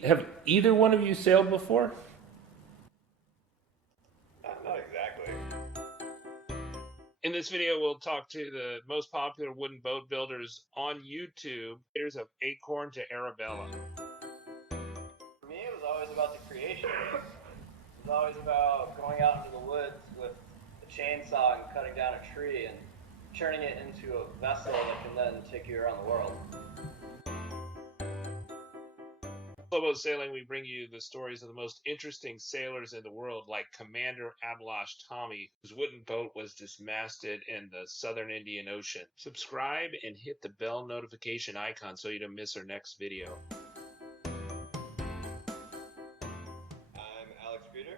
Have either one of you sailed before? Not exactly. In this video, we'll talk to the most popular wooden boat builders on YouTube. Here's of Acorn to Arabella. For me, it was always about the creation. It was always about going out into the woods with a chainsaw and cutting down a tree and turning it into a vessel that can then take you around the world. Sailboat Sailing, we bring you the stories of the most interesting sailors in the world, like Commander Abhilash Tomy, whose wooden boat was dismasted in the southern Indian Ocean. Subscribe and hit the bell notification icon so you don't miss our next video. I'm Alex Kreder.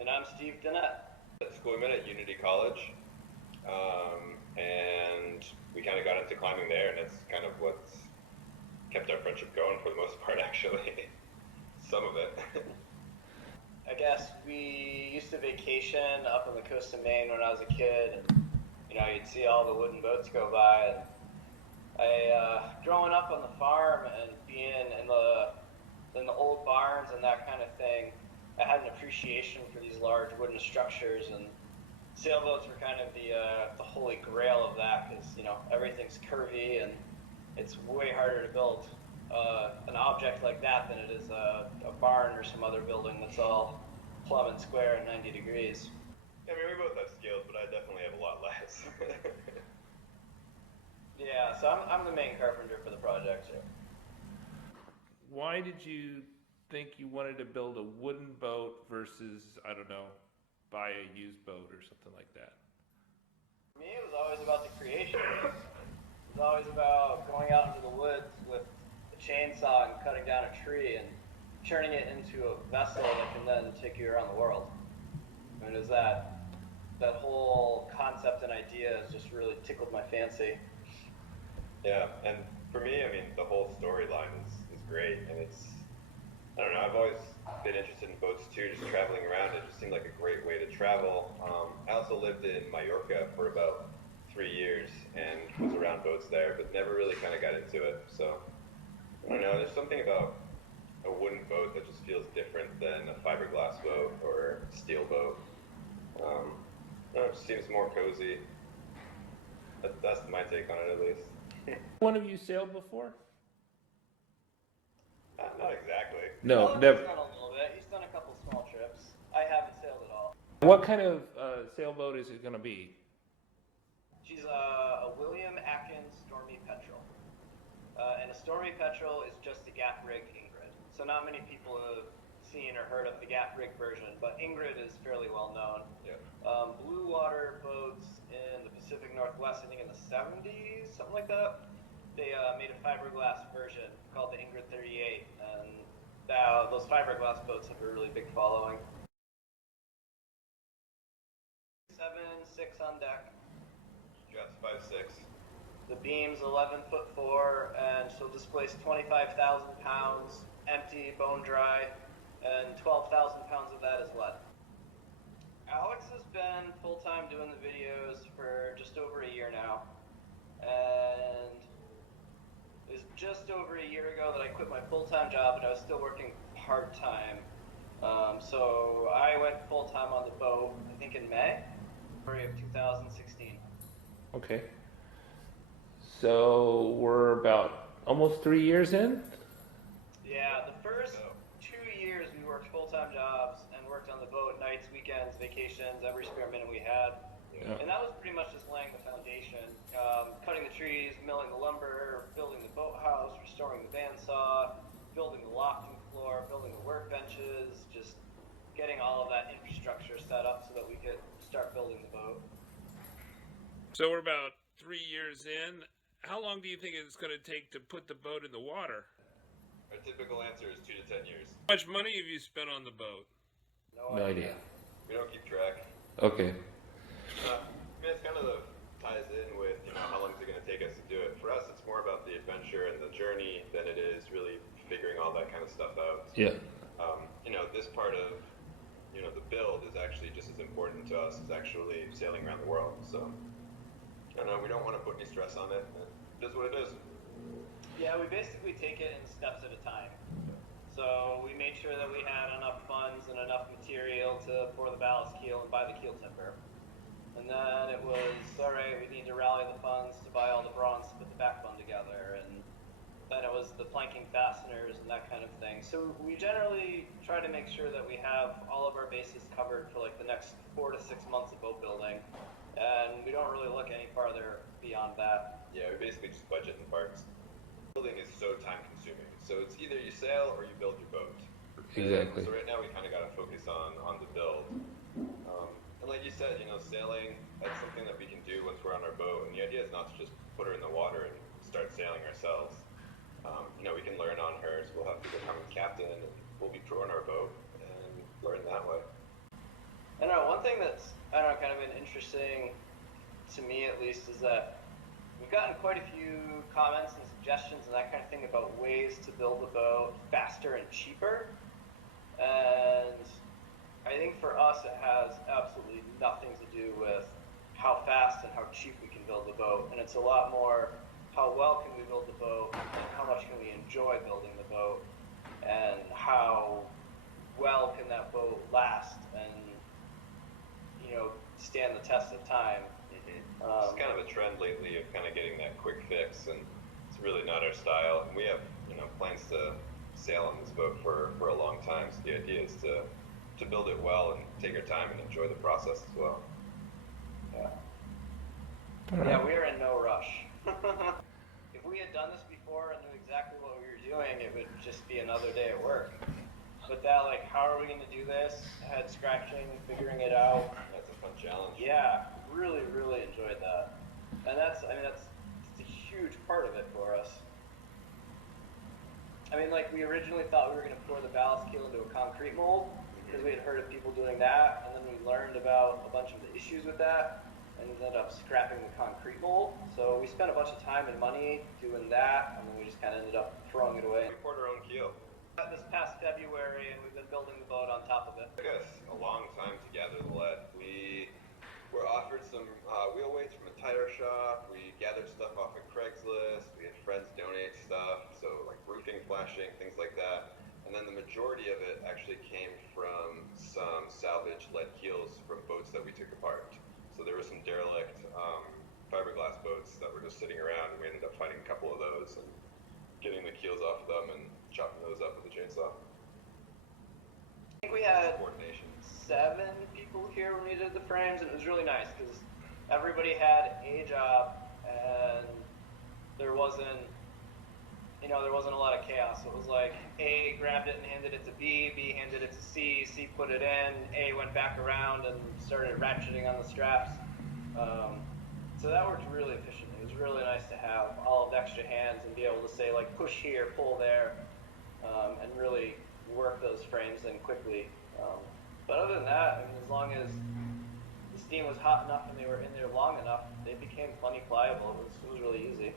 And I'm Steve Denette. At school we met at Unity College, and we kind of got into climbing there, and it's kind of what's kept our friendship going for the most part, actually. Some of it. I guess we used to vacation up on the coast of Maine when I was a kid, and you'd see all the wooden boats go by. And growing up on the farm and being in the old barns and that kind of thing, I had an appreciation for these large wooden structures, and sailboats were kind of the holy grail of that, because everything's curvy and it's way harder to build an object like that than it is a barn or some other building that's all plumb and square and 90 degrees. Yeah, I mean, we both have skills, but I definitely have a lot less. Yeah, so I'm the main carpenter for the project. Why did you think you wanted to build a wooden boat versus, I don't know, buy a used boat or something like that? For me, it was always about the creation. It was always about going out into the woods with a chainsaw and cutting down a tree and turning it into a vessel that can then take you around the world. I mean, it was that whole concept and idea has just really tickled my fancy. Yeah, and for me, I mean, the whole storyline is great, and I don't know, I've always been interested in boats too, just traveling around. It just seemed like a great way to travel. I also lived in Mallorca for about 3 years and was around boats there, but never really kind of got into it. So, I don't know, there's something about a wooden boat that just feels different than a fiberglass boat or a steel boat. I don't know, it just seems more cozy. That's my take on it, at least. One of you sailed before? Not exactly. No, Alex never. has done a little bit. He's done a couple small trips. I haven't sailed at all. What kind of sailboat is it going to be? She's a William Atkins Stormy Petrel. And a Stormy Petrel is just a gap-rigged Ingrid. So not many people have seen or heard of the gap-rigged version, but Ingrid is fairly well known. Yeah. Blue water boats in the Pacific Northwest, I think in the 70s, something like that. They made a fiberglass version called the Ingrid 38, and those fiberglass boats have a really big following. 7'6" on deck. Just 5'6". The beam's 11'4", and she'll displace 25,000 pounds, empty, bone dry, and 12,000 pounds of that is lead. Alex has been full-time doing the videos for just over a year now, and it was just over a year ago that I quit my full-time job, and I was still working part-time. So I went full-time on the boat, I think in May, February of 2016. Okay. So we're about almost 3 years in? Yeah, the first 2 years we worked full-time jobs and worked on the boat nights, weekends, vacations, every spare minute we had. Yeah. And that was pretty much just laying the foundation, cutting the trees, milling the lumber, building the boathouse, restoring the bandsaw, building the lofting floor, building the workbenches, just getting all of that infrastructure set up so that we could start building the boat. So we're about 3 years in. How long do you think it's going to take to put the boat in the water? Our typical answer is 2 to 10 years. How much money have you spent on the boat? No idea. We don't keep track. Okay. I mean, it's kind of ties in with, how long is it going to take us to do it. For us, it's more about the adventure and the journey than it is really figuring all that kind of stuff out. Yeah. This part of, the build is actually just as important to us as actually sailing around the world. So, I don't know, we don't want to put any stress on it. It is what it is. Yeah, we basically take it in steps at a time. So made sure that we had enough funds and enough material to pour the ballast keel and buy the keel timber. And then it was, all right, we need to rally the funds to buy all the bronze to put the backbone together. And then it was the planking fasteners and that kind of thing. So we generally try to make sure that we have all of our bases covered for like the next 4 to 6 months of boat building. And we don't really look any farther beyond that. Yeah, we basically just budget in parts. Building is so time consuming. So it's either you sail or you build your boat. Exactly. So right now we kind of got to focus on the build. And like you said, you know, sailing, that's something that we can do once we're on our boat. And the idea is not to just put her in the water and start sailing ourselves. You know, we can learn on her, so we'll have people come as captain and we'll be crewing our boat and learn that way. I don't know, one thing that's, I don't know, kind of been interesting to me at least is that we've gotten quite a few comments and suggestions and that kind of thing about ways to build a boat faster and cheaper. And I think for us it has absolutely nothing to do with how fast and how cheap we can build the boat. And it's a lot more how well can we build the boat and how much can we enjoy building the boat and how well can that boat last and, you know, stand the test of time. It's kind of a trend lately of kind of getting that quick fix, and it's really not our style. And we have, you know, plans to sail on this boat for a long time. So the idea is to build it well and take our time and enjoy the process as well. Yeah. Yeah, we are in no rush. If we had done this before and knew exactly what we were doing, it would just be another day at work. But that, like, how are we going to do this? Head scratching, figuring it out. That's a fun challenge. Yeah, really, really enjoyed that. And that's a huge part of it for us. I mean, like, we originally thought we were going to pour the ballast keel into a concrete mold because we had heard of people doing that, and then we learned about a bunch of the issues with that and ended up scrapping the concrete mold. So we spent a bunch of time and money doing that, and then we just kind of ended up throwing it away. We poured our own keel. This past February, and we've been building the boat on top of it. It took us a long time to gather the lead. We were offered some wheel weights from a tire shop. We gathered stuff off of Craigslist. We had friends donate stuff, so like roofing, flashing, things like that. And then the majority of it actually came from some salvaged lead keels from boats that we took apart. So there were some derelict fiberglass boats that were just sitting around, and we ended up finding a couple of those and getting the keels off of them and chopping those up with a chainsaw. I think we had Coordination. 7 people here when we did the frames, and it was really nice because everybody had a job and there wasn't a lot of chaos. It was like A grabbed it and handed it to B, B handed it to C, C put it in, A went back around and started ratcheting on the straps. So that worked really efficiently. It was really nice to have all of the extra hands and be able to say, like, push here, pull there, and really work those frames in quickly. But other than that, I mean, as long as the steam was hot enough and they were in there long enough, they became plenty pliable. It was really easy.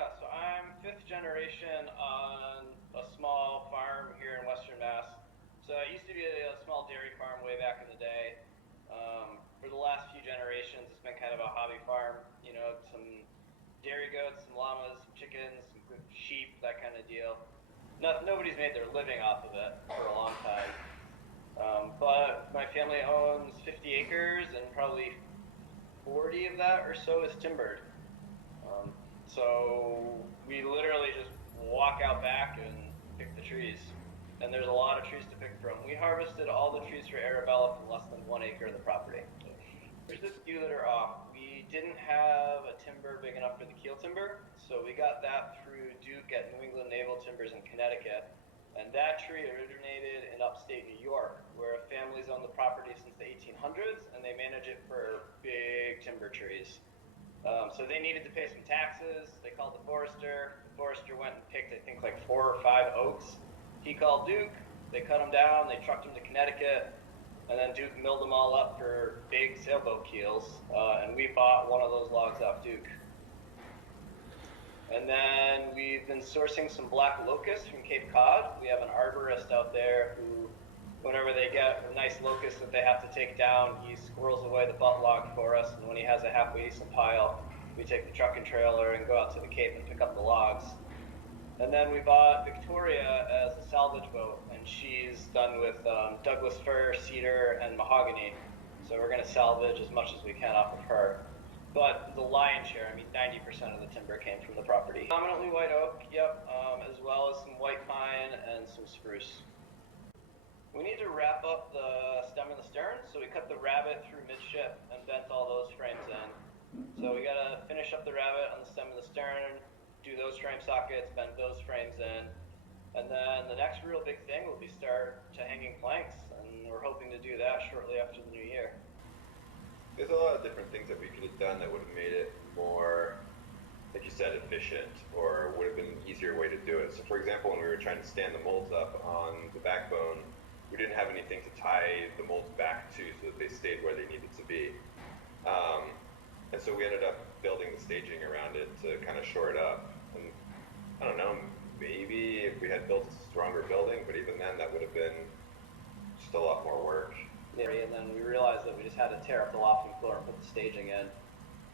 Yeah, so I'm 5th generation on a small farm here in Western Mass. So it used to be a small dairy farm way back in the day. For the last few generations, it's been kind of a hobby farm. You know, some dairy goats, some llamas, some chickens, some sheep, that kind of deal. Nobody's made their living off of it for a long time. But my family owns 50 acres, and probably 40 of that or so is timbered. So we literally just walk out back and pick the trees. And there's a lot of trees to pick from. We harvested all the trees for Arabella from less than 1 acre of the property. There's a few that are off. We didn't have a timber big enough for the keel timber, so we got that through Duke at New England Naval Timbers in Connecticut. And that tree originated in upstate New York, where families own the property since the 1800s, and they manage it for big timber trees. So they needed to pay some taxes. They called the forester. The forester went and picked, I think, like 4 or 5 oaks. He called Duke. They cut them down. They trucked them to Connecticut. And then Duke milled them all up for big sailboat keels, and we bought one of those logs off Duke. And then we've been sourcing some black locust from Cape Cod. We have an arborist out there who, whenever they get a nice locust that they have to take down, he squirrels away the butt log for us, and when he has a halfway decent pile, we take the truck and trailer and go out to the Cape and pick up the logs. And then we bought Victoria as a salvage boat, and she's done with Douglas fir, cedar, and mahogany. So we're going to salvage as much as we can off of her. But the lion's share, I mean 90% of the timber came from the property. Predominantly white oak, yep, as well as some white pine and some spruce. We need to wrap up the stem and the stern, so we cut the rabbet through midship and bent all those frames in. So we gotta finish up the rabbet on the stem and the stern, do those frame sockets, bend those frames in, and then the next real big thing will be start to hanging planks, and we're hoping to do that shortly after the new year. There's a lot of different things that we could have done that would have made it more, like you said, efficient, or would have been an easier way to do it. So for example, when we were trying to stand the molds up on the backbone, we didn't have anything to tie the molds back to so that they stayed where they needed to be. And so we ended up building the staging around it to kind of shore it up. And I don't know, maybe if we had built a stronger building, but even then that would have been just a lot more work. And then we realized that we just had to tear up the lofting floor and put the staging in,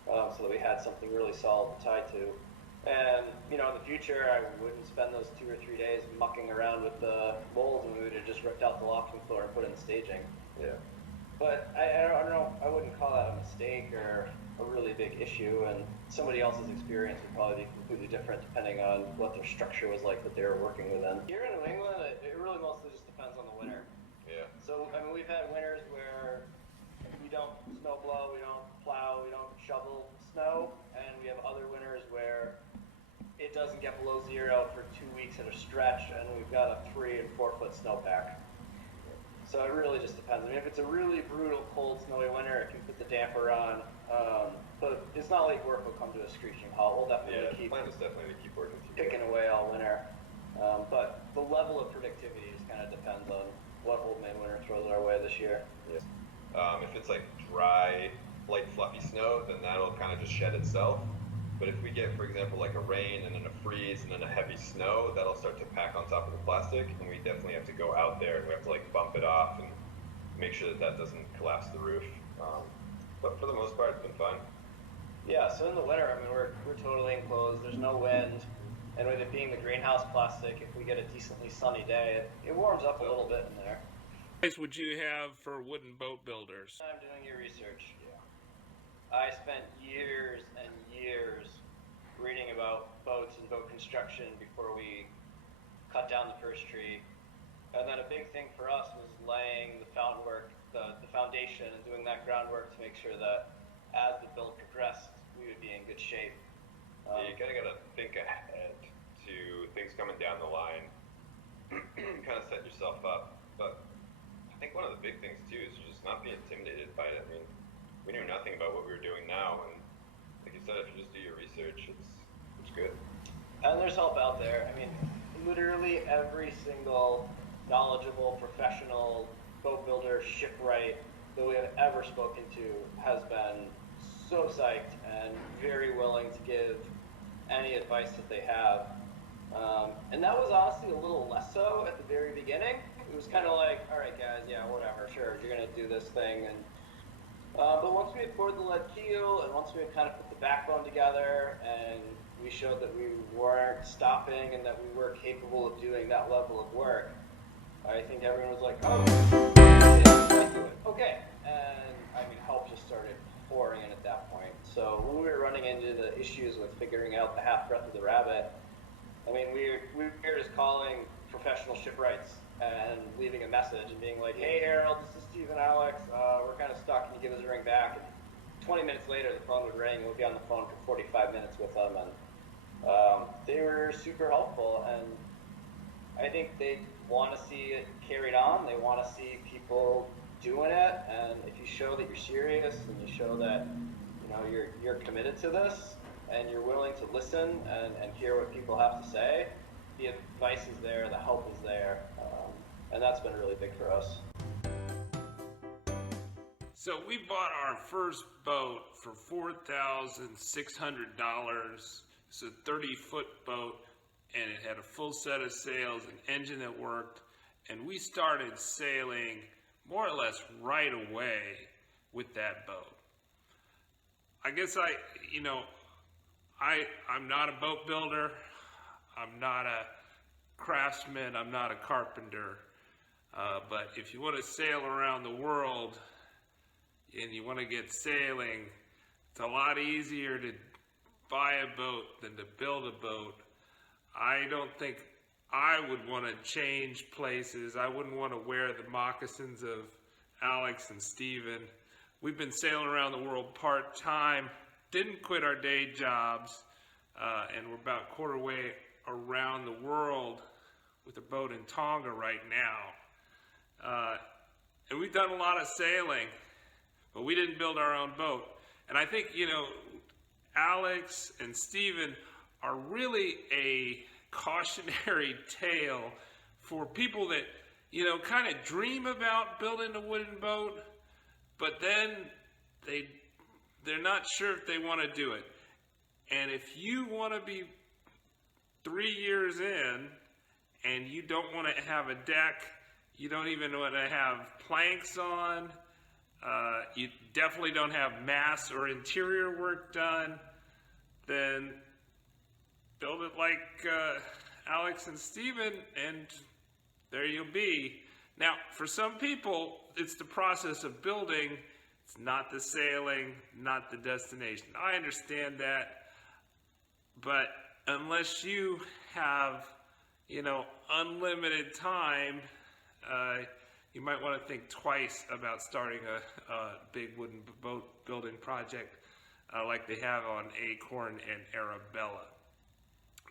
so that we had something really solid to tie to. And in the future, I wouldn't spend those 2 or 3 days mucking around with the molds, and we would have just ripped out the lofting floor and put in the staging. Yeah. But I don't know, I wouldn't call that a mistake or a really big issue, and somebody else's experience would probably be completely different depending on what their structure was like that they were working within. Here in New England, it really mostly just depends on the winter. Yeah. So, I mean, we've had winters where we don't snow blow, we don't plow, we don't shovel snow, and we have other winters where it doesn't get below 0 for 2 weeks at a stretch, and we've got a 3 and 4 foot snowpack. So it really just depends. I mean, if it's a really brutal, cold, snowy winter, if you put the damper on, but it's not like work will come to a screeching halt. We'll definitely The plan is definitely to keep working with you. picking away all winter. But the level of productivity just kind of depends on what Old Man Winter throws our way this year. Yeah. If it's like dry, light, fluffy snow, then that'll kind of just shed itself. But if we get, for example, like a rain and then a freeze and then a heavy snow, that'll start to pack on top of the plastic, and we definitely have to go out there and we have to like bump it off and make sure that that doesn't collapse the roof. But for the most part, it's been fun. Yeah, so in the winter, I mean, we're totally enclosed. There's no wind, and with it being the greenhouse plastic, if we get a decently sunny day, it warms up a little bit in there. What advice would you have for wooden boat builders? I'm doing your research. I spent years and years reading about boats and boat construction before we cut down the first tree. And then a big thing for us was laying the foundation and doing that groundwork to make sure that as the build progressed, we would be in good shape. Yeah, you kind of got to think ahead to things coming down the line, kind of set yourself up. But I think one of the big things too is just not be intimidated by it. I mean, we knew nothing about what we were doing now, and like you said, if you just do your research, it's good. And there's help out there. I mean, literally every single knowledgeable professional boat builder, shipwright that we have ever spoken to has been so psyched and very willing to give any advice that they have. And that was honestly a little less so at the very beginning. It was kind of like, all right, guys, yeah, whatever, sure, you're going to do this thing. And but once we had poured the lead keel, and once we had kind of put the backbone together, and we showed that we weren't stopping and that we were capable of doing that level of work, I think everyone was like, oh, okay. And I mean, help just started pouring in at that point. So when we were running into the issues with figuring out the half breadth of the rabbet, I mean, we were just calling professional shipwrights and leaving a message and being like, hey, Harold, this is Steve and Alex. We're kind of stuck. Can you give us a ring back? And 20 minutes later, the phone would ring. We'd be on the phone for 45 minutes with them. And they were super helpful. And I think they want to see it carried on. They want to see people doing it. And if you show that you're serious and you show that you're committed to this and you're willing to listen and hear what people have to say, the advice is there, the help is there, and that's been really big for us. So we bought our first boat for $4,600. It's a 30-foot boat, and it had a full set of sails, an engine that worked, and we started sailing more or less right away with that boat. I guess I'm not a boat builder. I'm not a craftsman, I'm not a carpenter. But if you want to sail around the world and you want to get sailing, it's a lot easier to buy a boat than to build a boat. I don't think I would want to change places. I wouldn't want to wear the moccasins of Alix and Steven. We've been sailing around the world part-time, didn't quit our day jobs, and we're about a quarter way around the world with a boat in Tonga right now. And we've done a lot of sailing, but we didn't build our own boat. And I think, you know, Alix and Steven are really a cautionary tale for people that, you know, kind of dream about building a wooden boat, but then they're not sure if they want to do it. And if you want to be 3 years in and you don't want to have a deck, you don't even want to have planks on, you definitely don't have masts or interior work done, then build it like Alix and Steven, and there you'll be. Now, for some people, it's the process of building. It's not the sailing, not the destination. I understand that, but unless you have, you know, unlimited time, you might want to think twice about starting a big wooden boat building project like they have on Acorn and Arabella.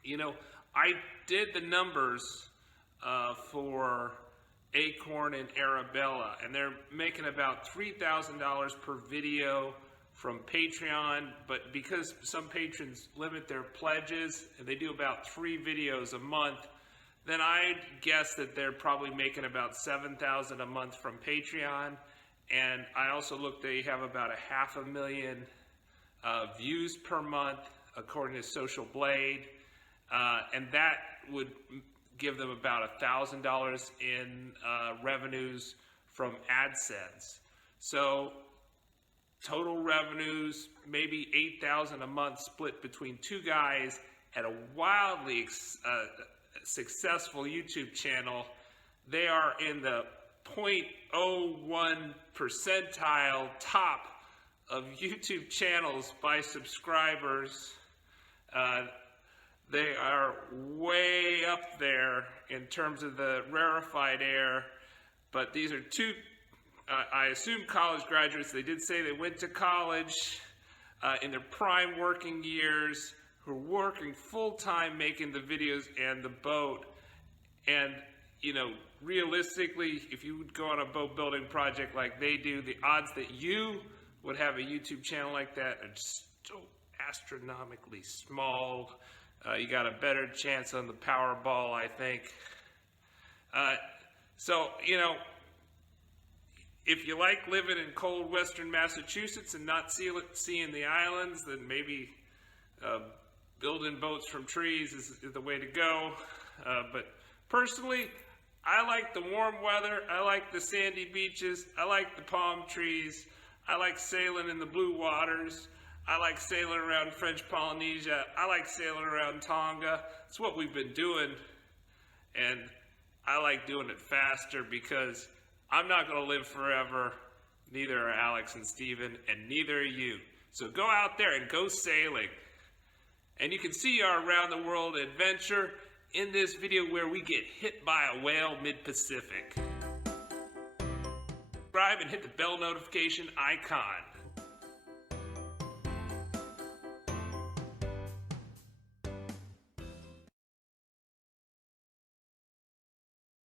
You know, I did the numbers for Acorn and Arabella, and they're making about $3,000 per video from Patreon, but because some patrons limit their pledges and they do about 3 videos a month, then I'd guess that they're probably making about $7,000 a month from Patreon. And I also looked, they have about 500,000 views per month according to Social Blade, and that would give them about $1,000 in revenues from AdSense. So total revenues, maybe $8,000 a month split between 2 guys at a wildly successful YouTube channel. They are in the 0.01 percentile top of YouTube channels by subscribers. They are way up there in terms of the rarefied air, but these are 2, I assume, college graduates. They did say they went to college in their prime working years, who are working full-time making the videos and the boat. And, you know, realistically, if you would go on a boat building project like they do, the odds that you would have a YouTube channel like that are just so astronomically small. You got a better chance on the Powerball, I think. So, you know, if you like living in cold western Massachusetts and not seeing the islands, then maybe building boats from trees is the way to go. But personally, I like the warm weather. I like the sandy beaches. I like the palm trees. I like sailing in the blue waters. I like sailing around French Polynesia. I like sailing around Tonga. It's what we've been doing. And I like doing it faster because I'm not going to live forever. Neither are Alix and Steven, and neither are you. So go out there and go sailing. And you can see our around the world adventure in this video where we get hit by a whale mid-Pacific. Subscribe and hit the bell notification icon.